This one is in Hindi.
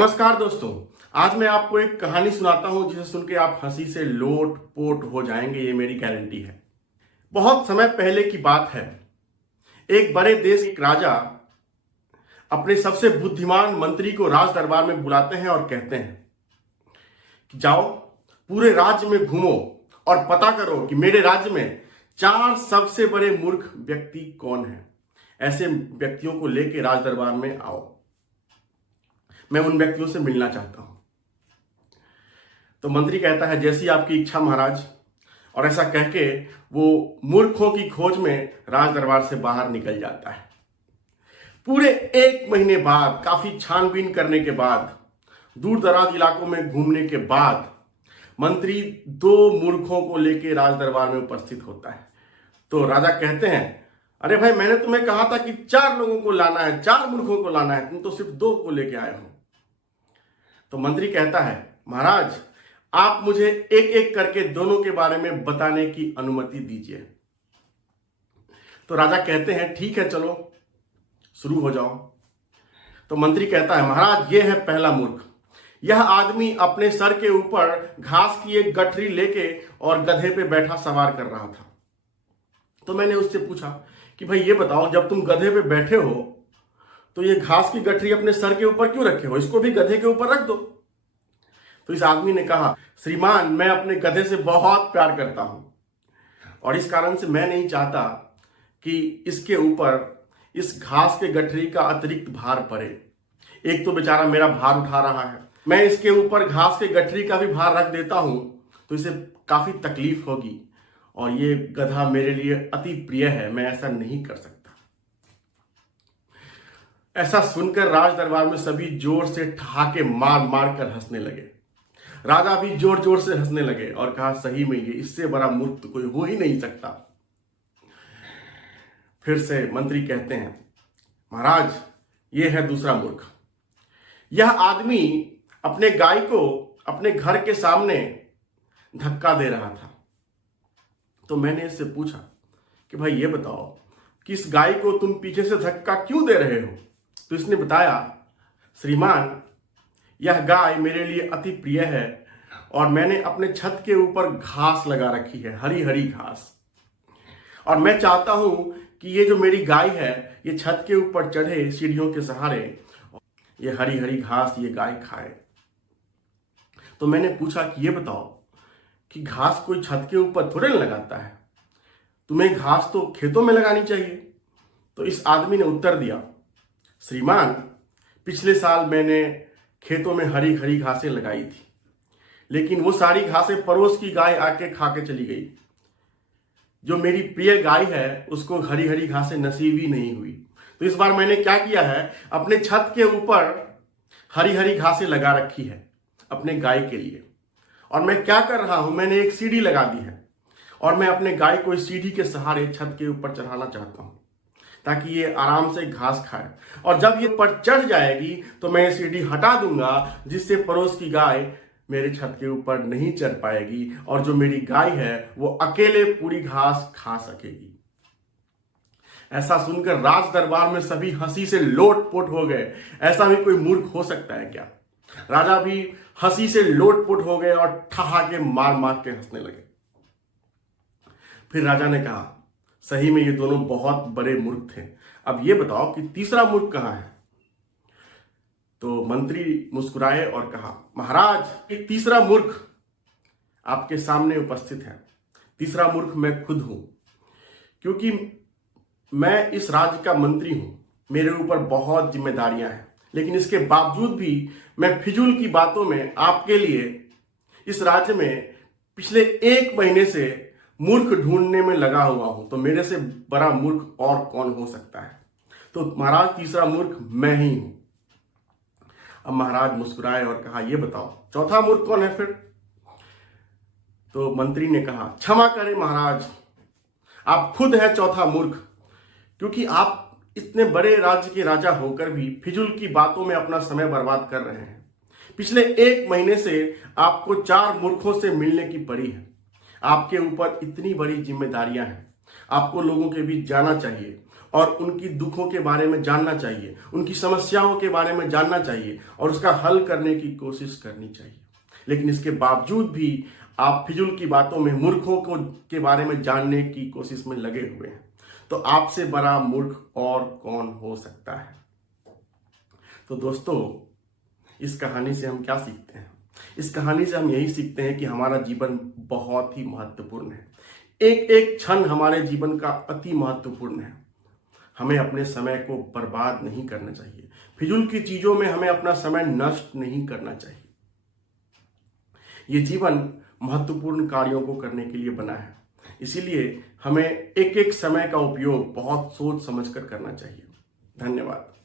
नमस्कार दोस्तों। आज मैं आपको एक कहानी सुनाता हूं जिसे सुन के आप हंसी से लोट पोट हो जाएंगे, ये मेरी गारंटी है। बहुत समय पहले की बात है। एक बड़े देश के राजा अपने सबसे बुद्धिमान मंत्री को राज दरबार में बुलाते हैं और कहते हैं कि जाओ पूरे राज्य में घूमो और पता करो कि मेरे राज्य में 4 सबसे बड़े मूर्ख व्यक्ति कौन हैं। ऐसे व्यक्तियों को लेकर राज दरबार में आओ, मैं उन व्यक्तियों से मिलना चाहता हूं। तो मंत्री कहता है जैसी आपकी इच्छा महाराज, और ऐसा कह के वो मूर्खों की खोज में राज दरबार से बाहर निकल जाता है। पूरे 1 महीने बाद, काफी छानबीन करने के बाद, दूर दराज इलाकों में घूमने के बाद मंत्री 2 मूर्खों को लेकर राज दरबार में उपस्थित होता है। तो राजा कहते हैं अरे भाई, मैंने तुम्हें कहा था कि 4 लोगों को लाना है, 4 मूर्खों को लाना है, तुम तो सिर्फ 2 को लेके आए हो। तो मंत्री कहता है महाराज, आप मुझे एक एक करके दोनों के बारे में बताने की अनुमति दीजिए। तो राजा कहते हैं ठीक है, चलो शुरू हो जाओ। तो मंत्री कहता है महाराज, ये है पहला मूर्ख। यह आदमी अपने सर के ऊपर घास की एक गठरी लेके और गधे पे बैठा सवार कर रहा था। तो मैंने उससे पूछा कि भाई ये बताओ, जब तुम गधे पे बैठे हो तो ये घास की गठरी अपने सर के ऊपर क्यों रखे हो, इसको भी गधे के ऊपर रख दो। तो इस आदमी ने कहा श्रीमान, मैं अपने गधे से बहुत प्यार करता हूं और इस कारण से मैं नहीं चाहता कि इसके ऊपर इस घास के गठरी का अतिरिक्त भार पड़े। एक तो बेचारा मेरा भार उठा रहा है, मैं इसके ऊपर घास के गठरी का भी भार रख देता हूं तो इसे काफी तकलीफ होगी और ये गधा मेरे लिए अति प्रिय है, मैं ऐसा नहीं कर सकता। ऐसा सुनकर राज दरबार में सभी जोर से ठहाके मार मार कर हंसने लगे। राजा भी जोर जोर से हंसने लगे और कहा सही में ये इससे बड़ा मूर्ख तो कोई हो ही नहीं सकता। फिर से मंत्री कहते हैं महाराज, ये है दूसरा मूर्ख। यह आदमी अपने गाय को अपने घर के सामने धक्का दे रहा था। तो मैंने इससे पूछा कि भाई ये बताओ कि इस गाय को तुम पीछे से धक्का क्यों दे रहे हो। तो इसने बताया श्रीमान, यह गाय मेरे लिए अति प्रिय है और मैंने अपने छत के ऊपर घास लगा रखी है, हरी हरी घास, और मैं चाहता हूं कि ये जो मेरी गाय है ये छत के ऊपर चढ़े सीढ़ियों के सहारे, ये हरी हरी घास ये गाय खाए। तो मैंने पूछा कि ये बताओ कि घास कोई छत के ऊपर थोड़े न लगाता है, तुम्हें घास तो खेतों में लगानी चाहिए। तो इस आदमी ने उत्तर दिया श्रीमान, पिछले साल मैंने खेतों में हरी हरी घासें लगाई थी, लेकिन वो सारी घासें पड़ोस की गाय आके खा के चली गई। जो मेरी प्रिय गाय है उसको हरी हरी घासें नसीब ही नहीं हुई। तो इस बार मैंने क्या किया है, अपने छत के ऊपर हरी हरी घासें लगा रखी है अपने गाय के लिए। और मैं क्या कर रहा हूं, मैंने एक सीढ़ी लगा दी है और मैं अपने गाय को इस सीढ़ी के सहारे छत के ऊपर चढ़ाना चाहता हूं ताकि ये आराम से घास खाए, और जब ये पर चढ़ जाएगी तो मैं ये सीढ़ी हटा दूंगा जिससे पड़ोस की गाय मेरे छत के ऊपर नहीं चढ़ पाएगी और जो मेरी गाय है वो अकेले पूरी घास खा सकेगी। ऐसा सुनकर राज दरबार में सभी हंसी से लोटपोट हो गए। ऐसा भी कोई मूर्ख हो सकता है क्या। राजा भी हंसी से लोटपोट हो गए और ठहाके मार मार के हंसने लगे। फिर राजा ने कहा सही में ये दोनों बहुत बड़े मूर्ख थे, अब ये बताओ कि तीसरा मूर्ख कहां है। तो मंत्री मुस्कुराए और कहा महाराज, एक तीसरा मूर्ख आपके सामने उपस्थित है। तीसरा मूर्ख मैं खुद हूं, क्योंकि मैं इस राज्य का मंत्री हूं, मेरे ऊपर बहुत जिम्मेदारियां हैं, लेकिन इसके बावजूद भी मैं फिजूल की बातों में आपके लिए इस राज्य में पिछले 1 महीने से मूर्ख ढूंढने में लगा हुआ हूं। तो मेरे से बड़ा मूर्ख और कौन हो सकता है। तो महाराज, तीसरा मूर्ख मैं ही हूं। अब महाराज मुस्कुराए और कहा ये बताओ चौथा मूर्ख कौन है फिर। तो मंत्री ने कहा क्षमा करें महाराज, आप खुद हैं चौथा मूर्ख, क्योंकि आप इतने बड़े राज्य के राजा होकर भी फिजूल की बातों में अपना समय बर्बाद कर रहे हैं। पिछले 1 महीने से आपको 4 मूर्खों से मिलने की पड़ी है। आपके ऊपर इतनी बड़ी जिम्मेदारियां हैं, आपको लोगों के बीच जाना चाहिए और उनकी दुखों के बारे में जानना चाहिए, उनकी समस्याओं के बारे में जानना चाहिए और उसका हल करने की कोशिश करनी चाहिए। लेकिन इसके बावजूद भी आप फिजूल की बातों में, मूर्खों को के बारे में जानने की कोशिश में लगे हुए हैं, तो आपसे बड़ा मूर्ख और कौन हो सकता है। तो दोस्तों, इस कहानी से हम क्या सीखते हैं? इस कहानी से हम यही सीखते हैं कि हमारा जीवन बहुत ही महत्वपूर्ण है। एक एक क्षण हमारे जीवन का अति महत्वपूर्ण है। हमें अपने समय को बर्बाद नहीं करना चाहिए, फिजूल की चीजों में हमें अपना समय नष्ट नहीं करना चाहिए। ये जीवन महत्वपूर्ण कार्यों को करने के लिए बना है, इसीलिए हमें एक एक समय का उपयोग बहुत सोच समझकर करना चाहिए। धन्यवाद।